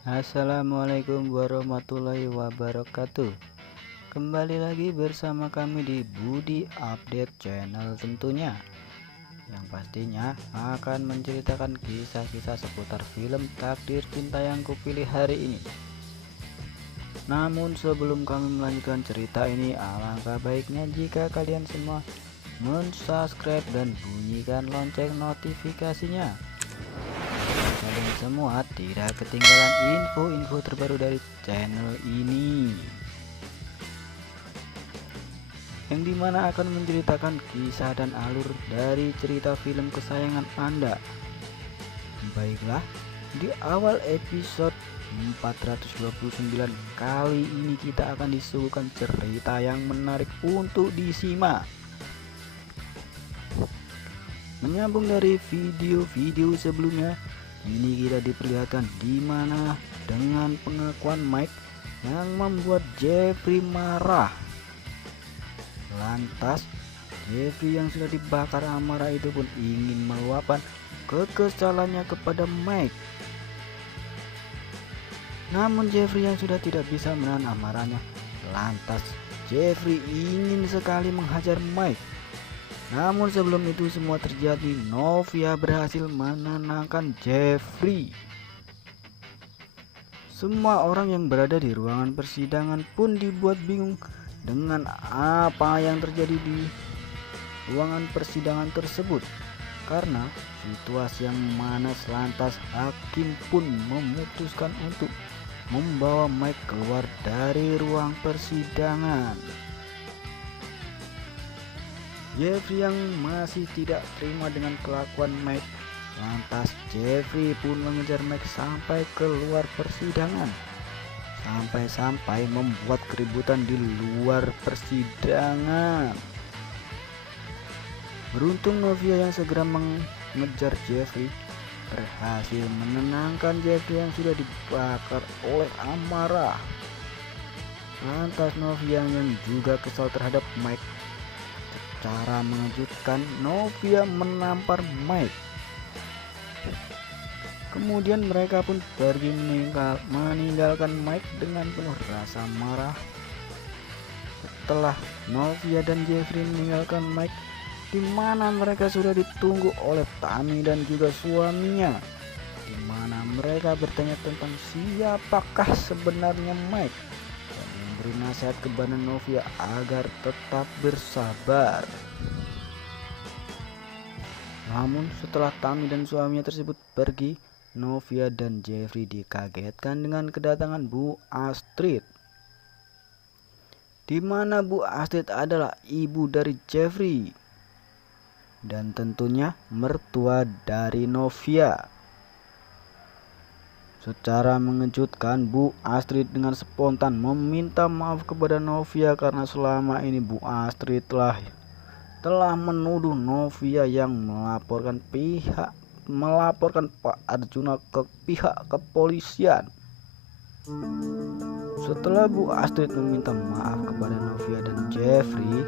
Assalamualaikum warahmatullahi wabarakatuh. Kembali lagi bersama kami di Budi Update Channel tentunya, yang pastinya akan menceritakan kisah-kisah seputar film Takdir Cinta yang Kupilih hari ini. Namun sebelum kami melanjutkan cerita ini, alangkah baiknya jika kalian semua mensubscribe dan bunyikan lonceng notifikasinya. Kalian semua tidak ketinggalan info-info terbaru dari channel ini, yang dimana akan menceritakan kisah dan alur dari cerita film kesayangan Anda. Baiklah, di awal episode 429 kali ini kita akan disuguhkan cerita yang menarik untuk disimak. Menyambung dari video-video sebelumnya, ini kita diperlihatkan di mana dengan pengakuan Mike yang membuat Jeffrey marah. Lantas Jeffrey yang sudah dibakar amarah itu pun ingin meluapkan kekesalannya kepada Mike. Namun Jeffrey yang sudah tidak bisa menahan amarahnya. Lantas Jeffrey ingin sekali menghajar Mike. Namun sebelum itu semua terjadi, Novia berhasil menenangkan Jeffrey. Semua orang yang berada di ruangan persidangan pun dibuat bingung dengan apa yang terjadi di ruangan persidangan tersebut, karena situasi yang manas. Lantas hakim pun memutuskan untuk membawa Mike keluar dari ruang persidangan. Jeffrey yang masih tidak terima dengan kelakuan Mike, lantas Jeffrey pun mengejar Mike sampai keluar persidangan, sampai membuat keributan di luar persidangan. Beruntung Novia yang segera mengejar Jeffrey berhasil menenangkan Jeffrey yang sudah dibakar oleh amarah. Lantas Novia yang juga kesal terhadap Mike, secara mengejutkan Novia menampar Mike. Kemudian mereka pun pergi meninggalkan Mike dengan penuh rasa marah. Setelah Novia dan Jeffrey meninggalkan Mike, di mana mereka sudah ditunggu oleh Tammy dan juga suaminya, di mana mereka bertanya tentang siapakah sebenarnya Mike dan memberi nasihat kepada Novia agar tetap bersabar. Namun setelah Tammy dan suaminya tersebut pergi, Novia dan Jeffrey dikagetkan dengan kedatangan Bu Astrid, di mana Bu Astrid adalah ibu dari Jeffrey dan tentunya mertua dari Novia. Secara mengejutkan, Bu Astrid dengan spontan meminta maaf kepada Novia karena selama ini Bu Astrid telah menuduh Novia yang melaporkan Pak Arjuna ke pihak kepolisian. Setelah Bu Astrid meminta maaf kepada Novia dan Jeffrey,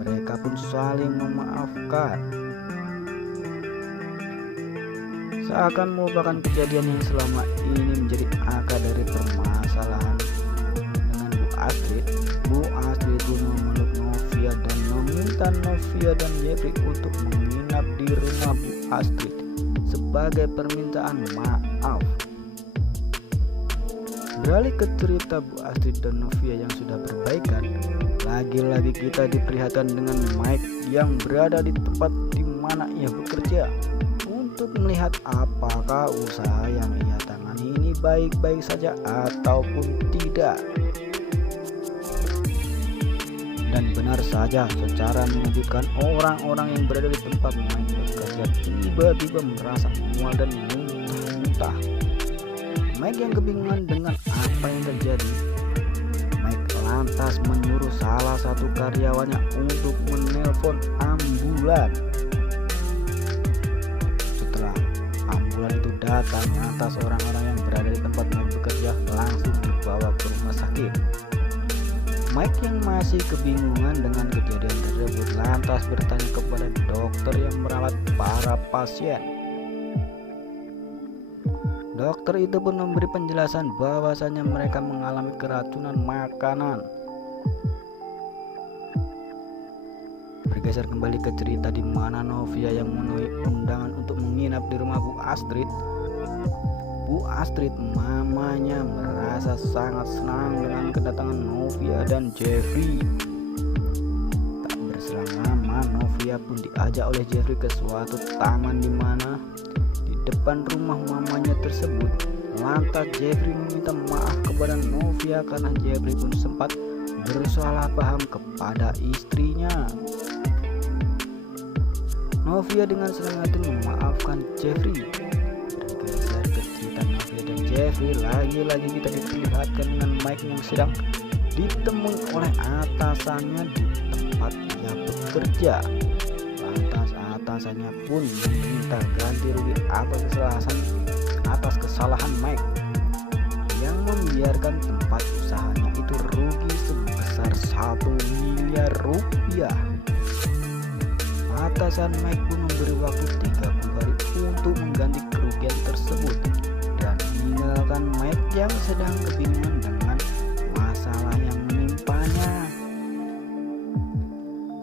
mereka pun saling memaafkan, seakan melupakan kejadian yang selama ini menjadi akar dari permasalahan. Dengan Bu Astrid pun memeluk Novia dan meminta Novia dan Jeffrey untuk menginap di rumah Bu Astrid sebagai permintaan maaf. Beralih ke cerita Bu Astrid dan Novia yang sudah berbaikan, lagi-lagi kita diperlihatkan dengan Mike yang berada di tempat di mana ia bekerja untuk melihat apakah usaha yang ia tangani ini baik-baik saja ataupun tidak. Dan benar saja, secara mengejutkan, orang-orang yang berada di tempat Mike bekerja tiba-tiba merasa mual dan muntah-muntah. Mike yang kebingungan dengan apa yang terjadi, Mike lantas menyuruh salah satu karyawannya untuk menelpon ambulan. Setelah ambulan itu datang, lantas orang-orang yang berada di tempat Mike bekerja langsung dibawa ke rumah sakit. Mike yang masih kebingungan dengan kejadian tersebut lantas bertanya kepada dokter yang merawat para pasien. Dokter itu pun memberi penjelasan bahwasanya mereka mengalami keracunan makanan. Bergeser kembali ke cerita di mana Novia yang memenuhi undangan untuk menginap di rumah Bu Astrid. Bu Astrid, mamanya, merasa sangat senang dengan kedatangan Novia dan Jeffrey. Tak berselang lama, Novia pun diajak oleh Jeffrey ke suatu taman di mana di depan rumah mamanya tersebut. Lantas Jeffrey meminta maaf kepada Novia karena Jeffrey pun sempat bersalah paham kepada istrinya. Novia dengan senang hati memaafkan Jeffrey. Bergeser ke cerita Novia dan Jeffrey, lagi-lagi kita diperlihatkan dengan Mike yang sedang ditemui oleh atasannya di tempat ia bekerja. Lantas atasannya pun meminta ganti rugi atas kesalahan Mike yang membiarkan tempat usahanya itu rugi sebesar 1 miliar rupiah. Atasan Mike pun memberi waktu 30 hari untuk mengganti kerugian tersebut dan meninggalkan Mike yang sedang kebingungan dengan masalah yang menimpanya.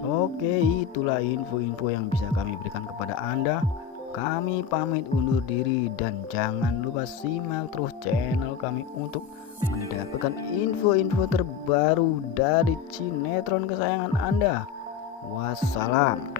Oke, itulah info-info yang bisa kami berikan kepada Anda. Kami pamit undur diri dan jangan lupa simak terus channel kami untuk mendapatkan info-info terbaru dari sinetron kesayangan Anda. Wassalam.